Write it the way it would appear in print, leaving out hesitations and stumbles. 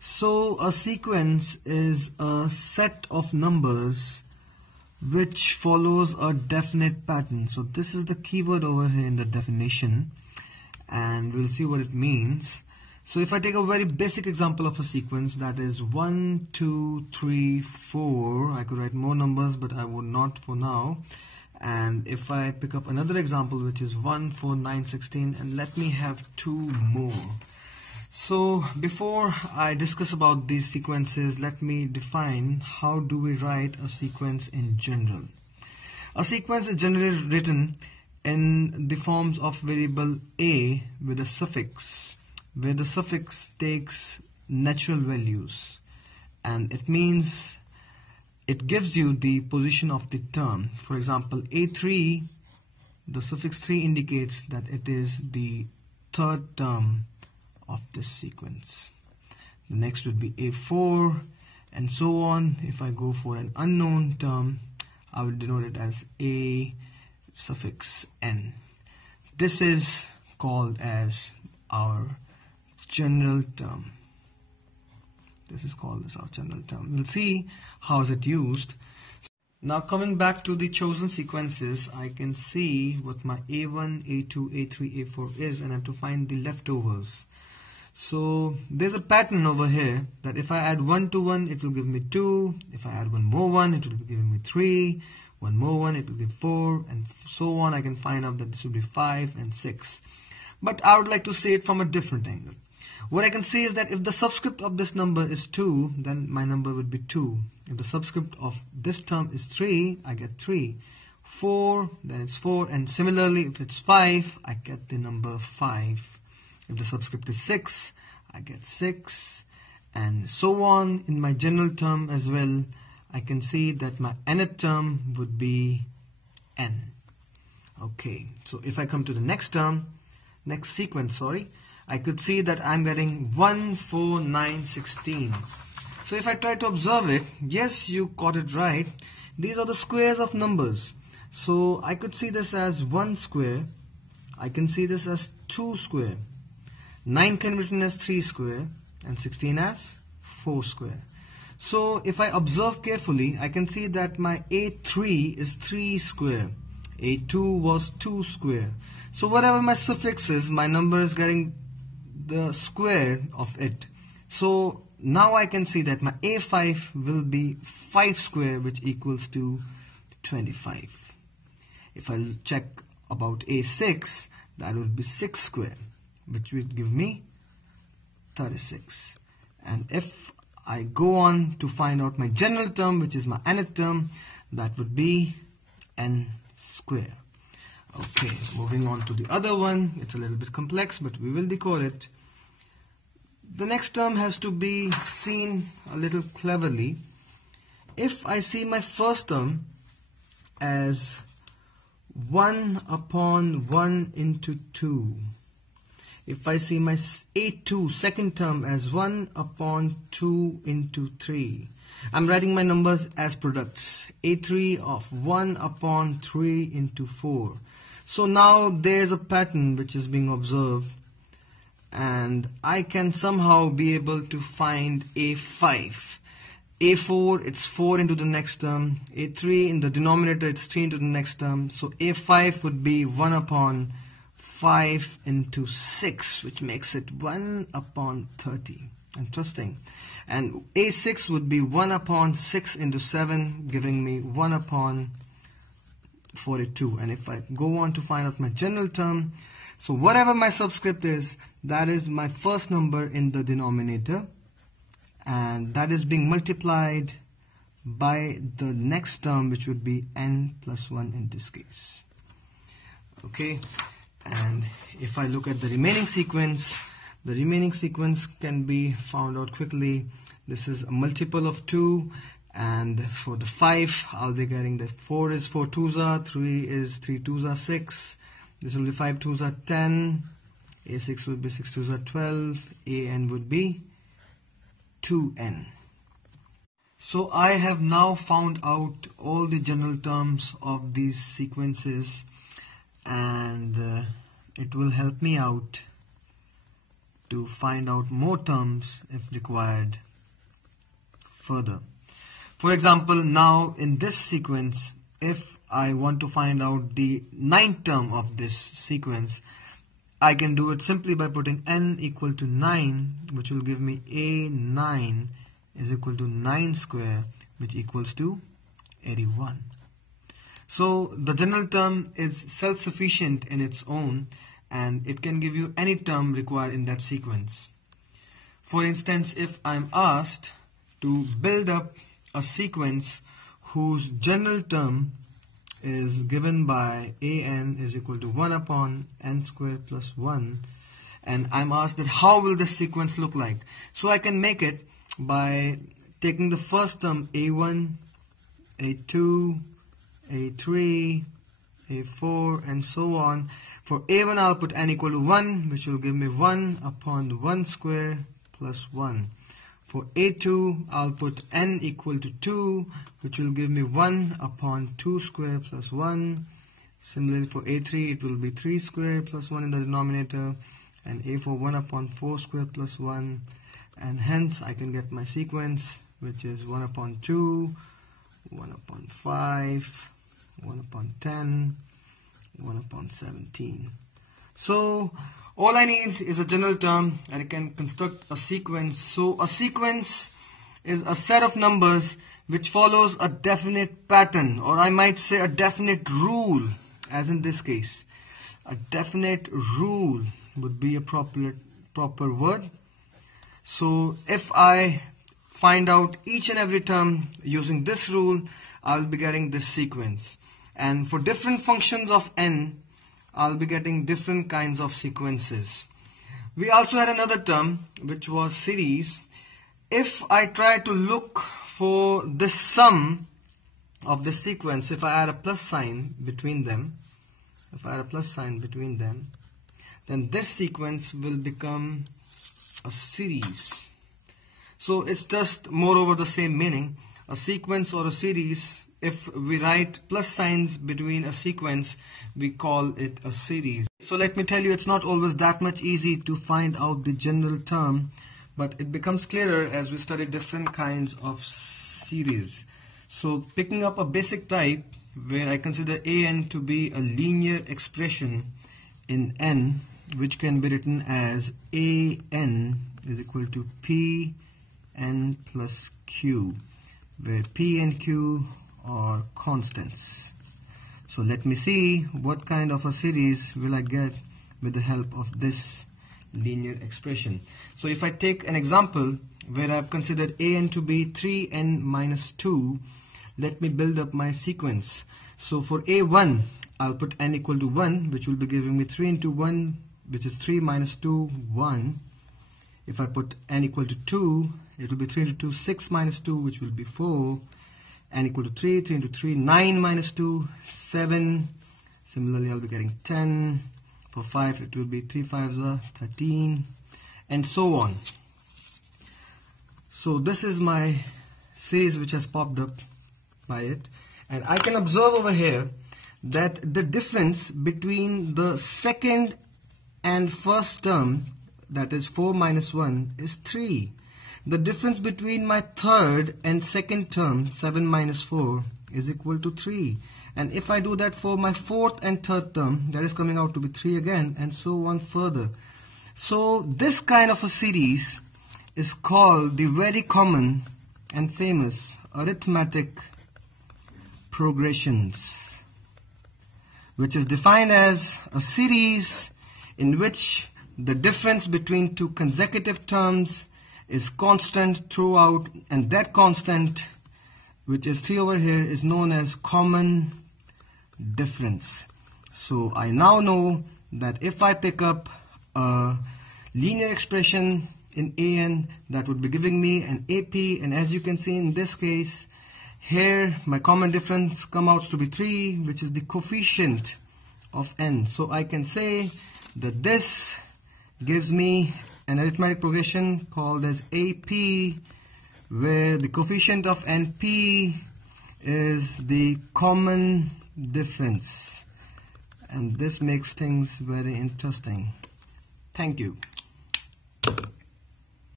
So a sequence is a set of numbers which follows a definite pattern. So this is the keyword over here in the definition, and we'll see what it means. So if I take a very basic example of a sequence, that is 1, 2, 3, 4. I could write more numbers, but I would not for now. And if I pick up another example, which is 1, 4, 9, 16, and let me have 2 more. So before I discuss about these sequences, let me define how do we write a sequence in general. A sequence is generally written in the forms of variable a with a suffix, where the suffix takes natural values, and it means it gives you the position of the term. For example, a3, the suffix 3 indicates that it is the third term of this sequence. The next would be a4, and so on. If I go for an unknown term, I will denote it as a suffix n. This is called as our general term. This is called as our general term. We'll see how is it used. Now coming back to the chosen sequences, I can see what my a1, a2, a3, a4 is, and I have to find the leftovers. So there's a pattern over here that if I add 1 to 1, it will give me 2. If I add one more 1, it will be giving me 3. One more 1, it will give 4, and so on. I can find out that this will be 5 and 6. But I would like to see it from a different angle. What I can see is that if the subscript of this number is 2, then my number would be 2. If the subscript of this term is 3, I get 3. 4, then it's 4. And similarly, if it's 5, I get the number 5. If the subscript is 6, I get 6. And so on. In my general term as well, I can see that my nth term would be n. Okay, so if I come to the next sequence, I could see that I'm getting 1, 4, 9, 16. So if I try to observe it, yes, you caught it right. These are the squares of numbers. So I could see this as 1 square. I can see this as 2 square. 9 can be written as 3 square, and 16 as 4 square. So if I observe carefully, I can see that my a3 is 3 square. a2 was 2 square. So whatever my suffix is, my number is getting the square of it. So now I can see that my a5 will be 5 square, which equals to 25. If I check about a6, that would be 6 square, which will give me 36. And if I go on to find out my general term, which is my nth term, that would be n square. Okay, moving on to the other one. It's a little bit complex, but we will decode it. The next term has to be seen a little cleverly. If I see my first term as 1 upon 1 into 2, if I see my a2 second term as 1 upon 2 into 3, I'm writing my numbers as products. a3 of 1 upon 3 into 4. So now there's a pattern which is being observed, and I can somehow be able to find a5. a4, it's 4 into the next term. a3, in the denominator, it's 3 into the next term. So a5 would be 1 upon 5 into 6, which makes it 1 upon 30. Interesting. And a6 would be 1 upon 6 into 7, giving me 1 upon 42. And if I go on to find out my general term, so whatever my subscript is, that is my first number in the denominator, and that is being multiplied by the next term, which would be n plus 1 in this case. Okay, and if I look at the remaining sequence can be found out quickly. This is a multiple of 2, and for the 5, I'll be getting that 4 is 4 twos are, 3 is 3 twos are 6. This will be 5 twos are 10. a6 would be 6 twos are 12. an would be 2n. So I have now found out all the general terms of these sequences, and it will help me out to find out more terms if required further. For example, now in this sequence, if I want to find out the 9th term of this sequence, I can do it simply by putting n equal to 9, which will give me a9 is equal to 9 square, which equals to 81. So the general term is self-sufficient in its own, and it can give you any term required in that sequence. For instance, if I'm asked to build up a sequence whose general term is given by an is equal to 1 upon n squared plus 1, and I'm asked that how will this sequence look like. So I can make it by taking the first term a1, a2, a3, a4, and so on. For a1 I'll put n equal to 1, which will give me 1 upon 1 square plus 1. For a2 I'll put n equal to 2, which will give me 1 upon 2 square plus 1. Similarly for a3 it will be 3 square plus 1 in the denominator, and a4 1 upon 4 square plus 1, and hence I can get my sequence, which is 1 upon 2, 1 upon 5, 1 upon 10, 1 upon 17. So all I need is a general term, and I can construct a sequence. So a sequence is a set of numbers which follows a definite pattern, or I might say a definite rule, as in this case. A definite rule would be a proper word. So if I find out each and every term using this rule, I'll be getting this sequence. And for different functions of n, I'll be getting different kinds of sequences. We also had another term which was series. If I try to look for the sum of the sequence, if I add a plus sign between them, then this sequence will become a series. So it's just moreover the same meaning. A sequence or a series, if we write plus signs between a sequence, we call it a series. So let me tell you, it's not always that much easy to find out the general term, but it becomes clearer as we study different kinds of series. So picking up a basic type where I consider an to be a linear expression in n, which can be written as an is equal to p n plus q, where p and q are constants. So let me see what kind of a series will I get with the help of this linear expression. So if I take an example where I've considered an to be 3n minus 2, let me build up my sequence. So for a1, I'll put n equal to 1, which will be giving me 3 into 1, which is 3 minus 2, 1. If I put n equal to 2, it will be 3 into 2, 6 minus 2, which will be 4. N equal to 3, 3 into 3, 9 minus 2, 7. Similarly, I'll be getting 10. For 5, it will be 3 5s are 13, and so on. So this is my series which has popped up by it, and I can observe over here that the difference between the second and first term, that is 4 minus 1, is 3. The difference between my third and second term, 7 minus 4, is equal to 3. And if I do that for my fourth and third term, that is coming out to be 3 again, and so on further. So this kind of a series is called the very common and famous arithmetic progressions, which is defined as a series in which the difference between two consecutive terms is constant throughout, and that constant, which is 3 over here, is known as common difference. So I now know that if I pick up a linear expression in an, that would be giving me an AP, and as you can see in this case here, my common difference comes out to be 3, which is the coefficient of n. So I can say that this gives me an arithmetic progression called as AP, where the coefficient of NP is the common difference, and this makes things very interesting. Thank you.